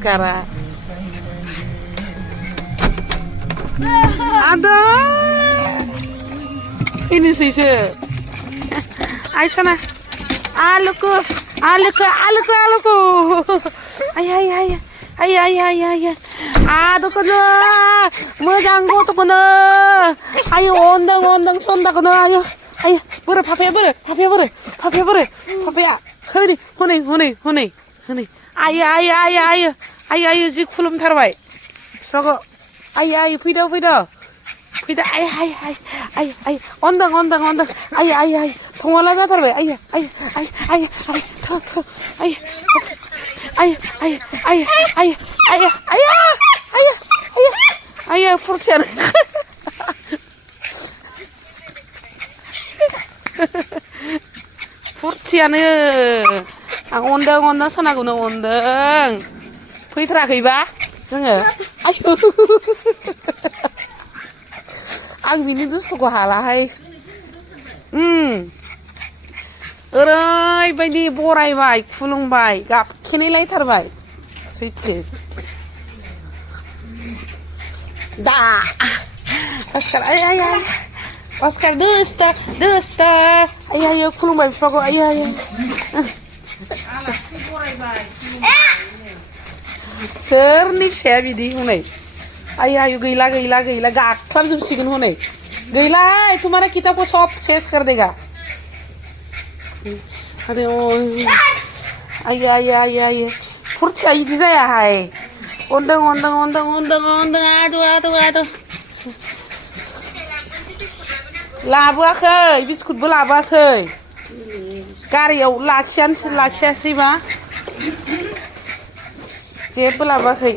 Oscara. Aduh. Ini sih. Ayo sana. Aluku. Ayo. Aduh kena. Mejanggo tuh kena. Ayo ondang sonda kena ayo. Ayo, bere papaya. Huni. Ayo, ji kulum tarbai. Sogo. Ayo, fida. Fida, ayo. Ondang. Ayo. Tungala ga tarbai. Ayo. Ayo, furtian. Furtiaनो आं ondang सोनागौनो ondang फैथाराखैबा जोङो आयु आं बिनि दुस्थुखौ हालाहाय ओरैबायदि बरायबाय खुलुमबाय गाबखेनायलायथारबाय सैथो दा अस्कार आय Oscar dusta ayo खुलुमबाय बिफाखौ ayo सोरनि फिसाया बिदि हनै ayo गैला गाख्लाबजोबसिगोन हनै गैला तुम्हारा किताब को सब शेष कर देगा अरे ayo फुरथिया इदि जायाहाय ondang aduh लाबोआखै बिस्कुटबो लाबोआसै गारियाव लाखियासैबा जेबो लाबोआखै